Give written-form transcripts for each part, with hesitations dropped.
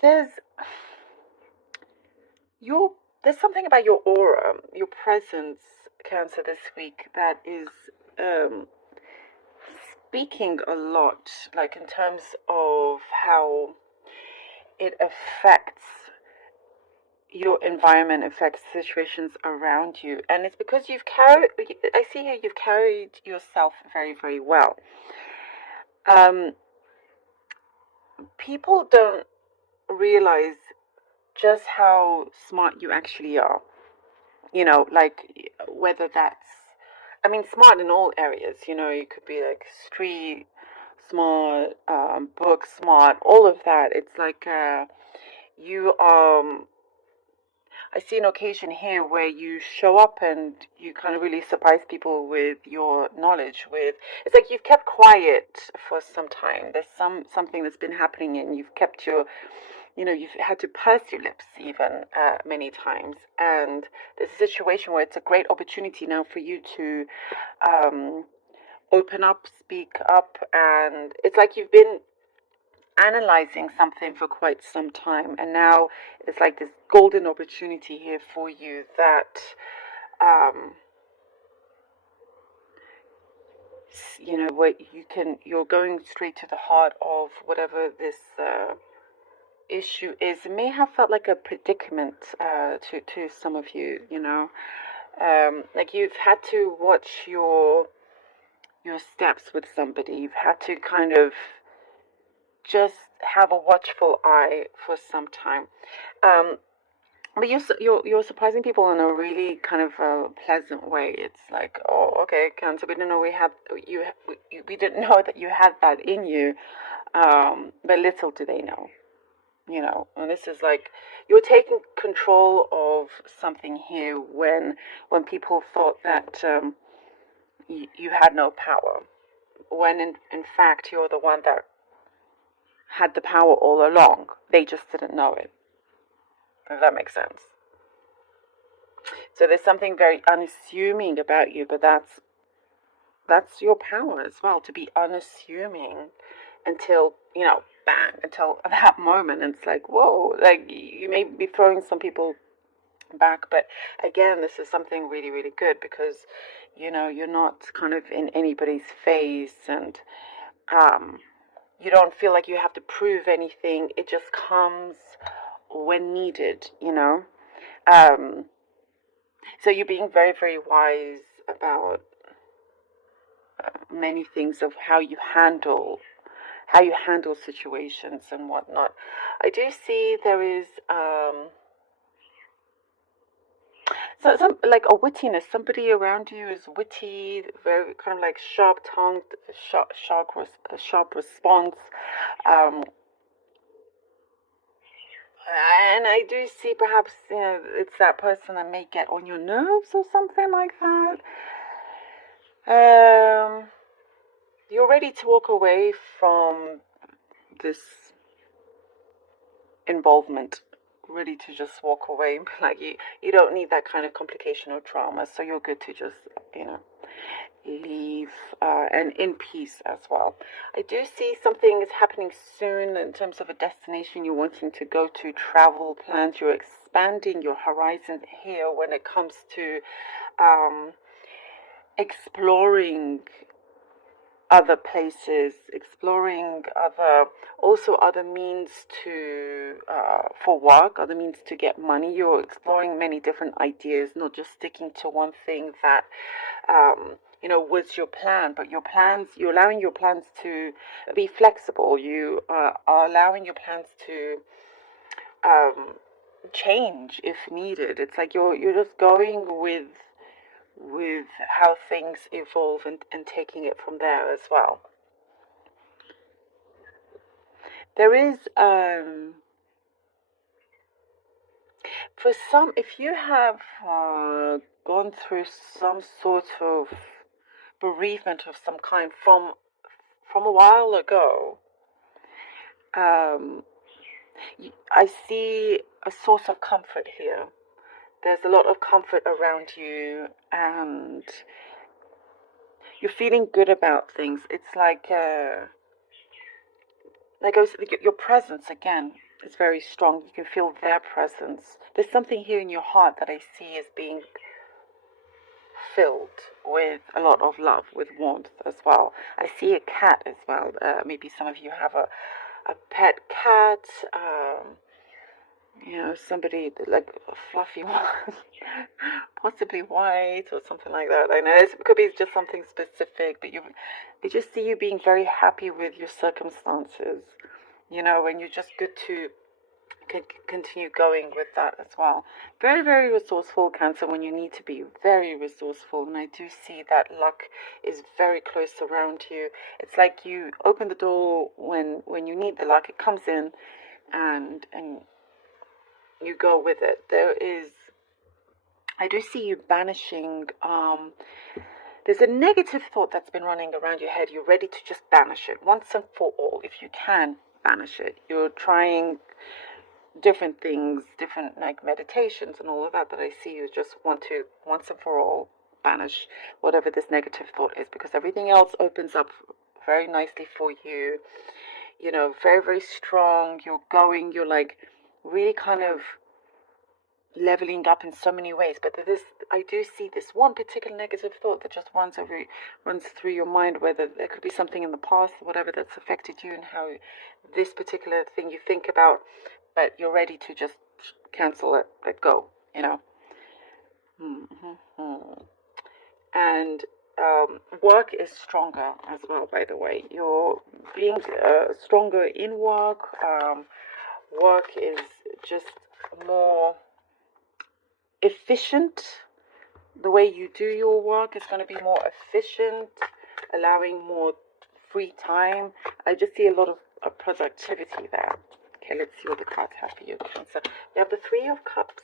There's your there's something about your aura, your presence, Cancer, this week that is um, speaking a lot, like in terms of how it affects your environment, affects situations around you, and it's because you've carried. I see here you've carried yourself very, very well. Um, People don't realize just how smart you actually are. Like whether that's, I mean, smart in all areas. You could be like street smart, book smart, all of that. It's like you I see an occasion here where you show up and you kind of really surprise people with your knowledge. With It's like you've kept quiet for some time. There's something that's been happening, and you've kept you've had to purse your lips even many times. And there's a situation where it's a great opportunity now for you to um, open up, speak up, and it's like you've been analyzing something for quite some time, and now it's like this golden opportunity here for you that um, what you're going straight to the heart of whatever this issue is. It may have felt like a predicament to some of you. Like you've had to watch your steps with somebody. You've had to kind of just have a watchful eye for some time. Um, but you're surprising people in a really kind of pleasant way. It's like, oh, okay, Cancer, we didn't know we didn't know that you had that in you. But little do they know. And this is like you're taking control of something here when people thought that you had no power, when in fact you're the one that had the power all along. They just didn't know it. If that makes sense. So there's something very unassuming about you, but that's your power as well, to be unassuming until, bang, until that moment. And it's like, whoa, like you may be throwing some people back, but again, this is something really, really good because, you're not kind of in anybody's face, and you don't feel like you have to prove anything. It just comes when needed. Um, so you're being very, very wise about many things of how you handle situations and whatnot. I do see there is some like a wittiness. Somebody around you is witty, very kind of like sharp tongued, sharp response. Um, and I do see perhaps it's that person that may get on your nerves or something like that. You're ready to walk away from this involvement, ready to just walk away. Like you don't need that kind of complication or trauma, so you're good to just leave and in peace as well. I do see something is happening soon in terms of a destination you're wanting to go to, travel plans. You're expanding your horizons here when it comes to um, exploring other places, exploring other means to for work, other means to get money. You're exploring many different ideas, not just sticking to one thing that was your plan, but you're allowing your plans to be flexible. You are allowing your plans to um, change if needed. It's like you're just going with how things evolve, and taking it from there as well. There is, for some, if you have gone through some sort of bereavement of some kind from a while ago, um, I see a source of comfort here. There's a lot of comfort around you, and you're feeling good about things. It's like like I was, your presence again is very strong. You can feel their presence. There's something here in your heart that I see as being filled with a lot of love, with warmth as well. I see a cat as well. Maybe some of you have a pet cat. Somebody like a fluffy one, possibly white or something like that. I know it could be just something specific, but they just see you being very happy with your circumstances, and you're just good to continue going with that as well. Very, very resourceful, Cancer, when you need to be very resourceful. And I do see that luck is very close around you. It's like you open the door when you need the luck, it comes in, and you go with it. I do see you banishing, there's a negative thought that's been running around your head. You're ready to just banish it once and for all. If you can banish it, you're trying different things, different like meditations and all of that I see you just want to once and for all banish whatever this negative thought is, because everything else opens up very nicely for you. Very, very strong. You're like really kind of leveling up in so many ways, but I do see this one particular negative thought that just runs through your mind, whether there could be something in the past, whatever, that's affected you, and how this particular thing you think about, but you're ready to just cancel it, let go, And work is stronger as well, by the way. You're being stronger in work. Work is just more efficient. The way you do your work is going to be more efficient, allowing more free time. I just see a lot of productivity there. Okay, let's see what the cards have for you, Cancer. You have the Three of Cups.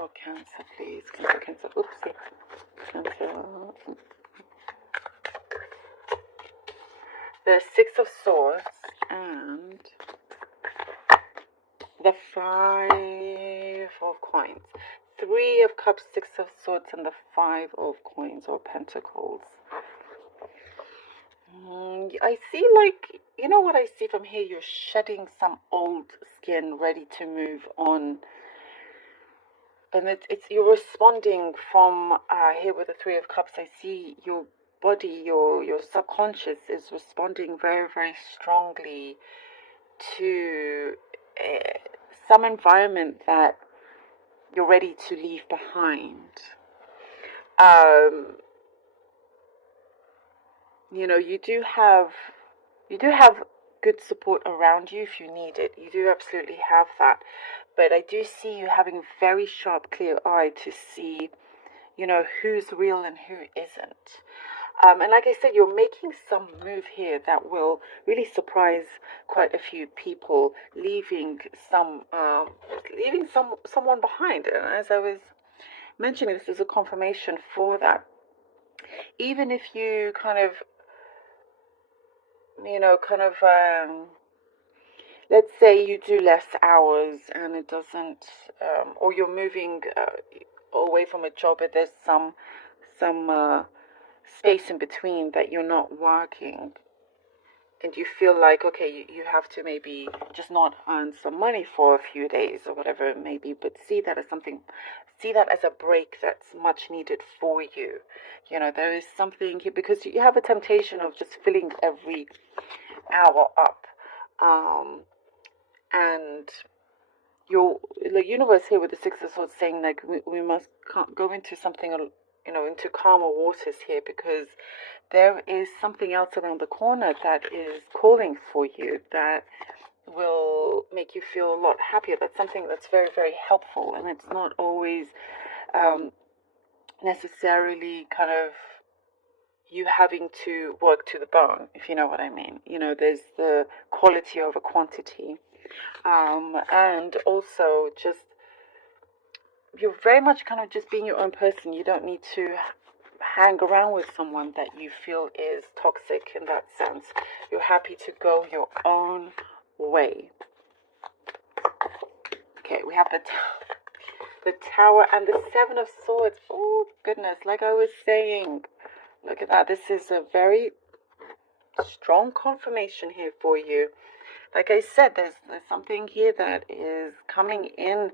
Oh, Cancer, please. Cancer. Oopsie. Cancer. The Six of Swords and the Five of Coins. Three of Cups, Six of Swords, and the Five of Coins or Pentacles. I see, like, what I see from here, you're shedding some old skin, ready to move on. And you're responding from here with the Three of Cups. I see your body, your subconscious is responding very, very strongly to some environment that you're ready to leave behind. You do have good support around you if you need it. You do absolutely have that. But I do see you having a very sharp, clear eye to see, who's real and who isn't. And like I said, you're making some move here that will really surprise quite a few people, leaving someone behind. And as I was mentioning, this is a confirmation for that. Even if you let's say you do less hours and it doesn't, or you're moving away from a job, but there's some space in between that you're not working, and you feel like, okay, you have to maybe just not earn some money for a few days or whatever it may be, but see that as a break that's much needed for you. There is something here, because you have a temptation of just filling every hour up, and the universe here with the Six of Swords saying, like, we must go into something, into calmer waters here, because there is something else around the corner that is calling for you, that will make you feel a lot happier. That's something that's very, very helpful, and it's not always necessarily kind of you having to work to the bone, if you know what I mean. There's the quality over quantity. And also just, you're very much kind of just being your own person. You don't need to hang around with someone that you feel is toxic in that sense. You're happy to go your own way. Okay, we have the Tower and the Seven of Swords. Oh, goodness, like I was saying, look at that. This is a very strong confirmation here for you. Like I said, there's something here that is coming in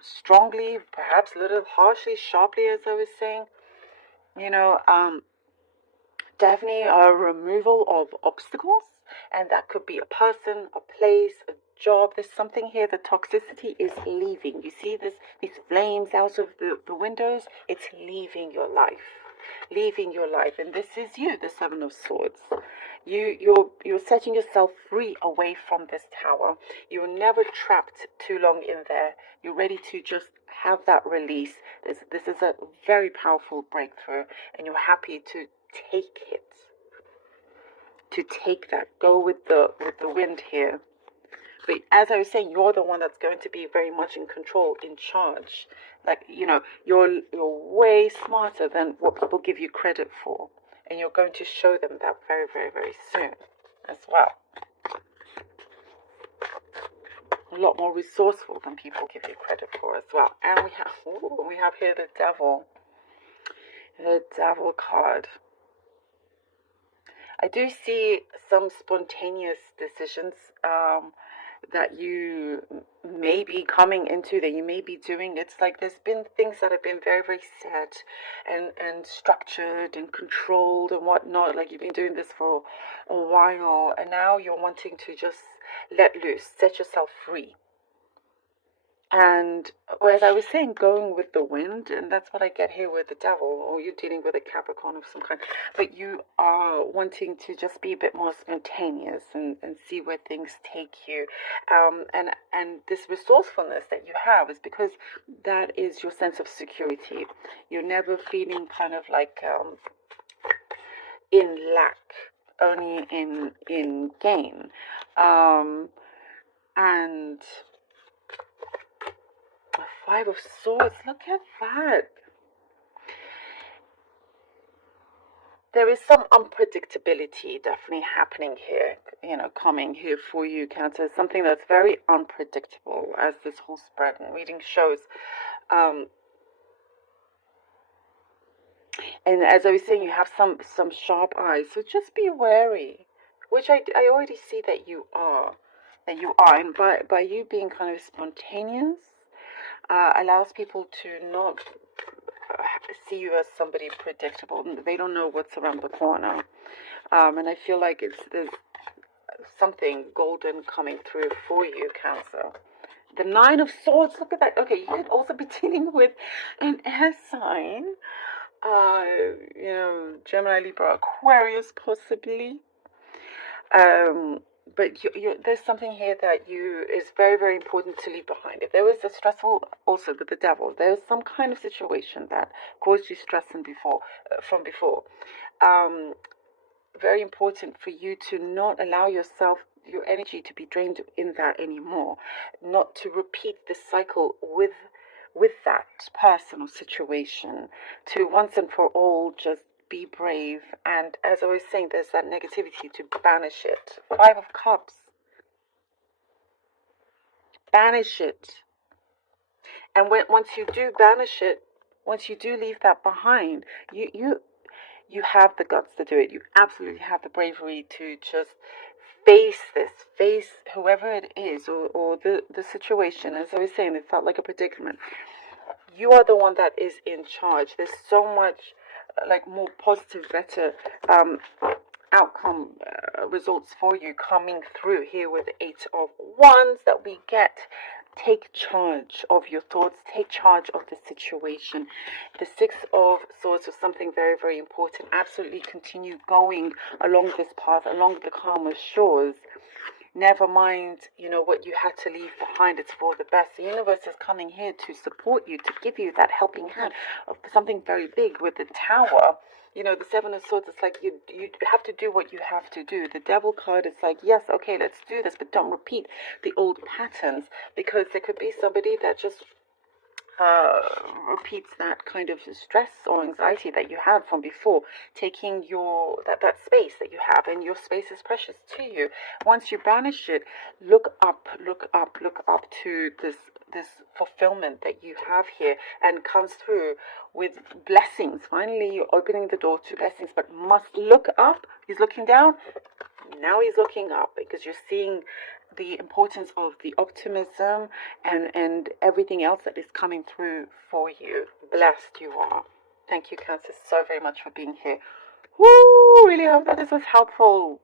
strongly, perhaps a little harshly, sharply, as I was saying. Definitely a removal of obstacles, and that could be a person, a place, a job. There's something here. The toxicity is leaving. You see these flames out of the windows? It's leaving your life. Leaving your life. And this is you, the Seven of Swords. You're setting yourself free away from this tower. You're never trapped too long in there. You're ready to just have that release. This is a very powerful breakthrough, and you're happy to take it. To take that. Go with the wind here. But as I was saying, you're the one that's going to be very much in control, in charge. Like, you're way smarter than what people give you credit for. And you're going to show them that very, very, very soon as well. A lot more resourceful than people give you credit for as well. And we have here the Devil. The Devil card. I do see some spontaneous decisions that you may be coming into, that you may be doing. It's like there's been things that have been very, very set and structured and controlled and whatnot. Like you've been doing this for a while, and now you're wanting to just let loose, set yourself free. And as I was saying, going with the wind, and that's what I get here with the Devil, or you're dealing with a Capricorn of some kind, but you are wanting to just be a bit more spontaneous and see where things take you. And this resourcefulness that you have is because that is your sense of security. You're never feeling kind of like in lack, only in gain. And Five of Swords, look at that. There is some unpredictability definitely happening here, coming here for you, Cancer. Something that's very unpredictable, as this whole spread and reading shows. And as I was saying, you have some sharp eyes, so just be wary, which I already see that you are. And by you being kind of spontaneous, allows people to not see you as somebody predictable. They don't know what's around the corner. And I feel like there's something golden coming through for you, Cancer. The Nine of Swords, look at that. Okay, you could also be dealing with an air sign. Gemini, Libra, Aquarius, possibly. But there's something here that is very, very important to leave behind. If there was a stressful, also with the Devil, there's some kind of situation that caused you stress from before. Very important for you to not allow your energy to be drained in that anymore. Not to repeat the cycle with that person or situation. To once and for all just be brave, and as I was saying, there's that negativity, to banish it. Five of Cups. Banish it. And once you do banish it, once you do leave that behind, you have the guts to do it. You absolutely have the bravery to just face whoever it is, or the situation. As I was saying, it felt like a predicament. You are the one that is in charge. There's so much more positive, better outcome results for you coming through here with the Eight of Wands that we get. Take charge of your thoughts. Take charge of the situation. The Six of Swords was something very, very important. Absolutely continue going along this path, along the calmer shores. Never mind, what you had to leave behind. It's for the best. The universe is coming here to support you, to give you that helping hand of something very big with the Tower. The Seven of Swords, it's like you have to do what you have to do. The Devil card is like, yes, okay, let's do this, but don't repeat the old patterns, because there could be somebody that just repeats that kind of stress or anxiety that you had from before, taking that space that you have, and your space is precious to you. Once you banish it, look up to this this fulfillment that you have here, and comes through with blessings. Finally, you're opening the door to blessings, but must look up. He's looking down. Now he's looking up, because you're seeing the importance of the optimism and everything else that is coming through for you. Blessed you are. Thank you, Cancer, so very much for being here. Woo! Really hope that this was helpful.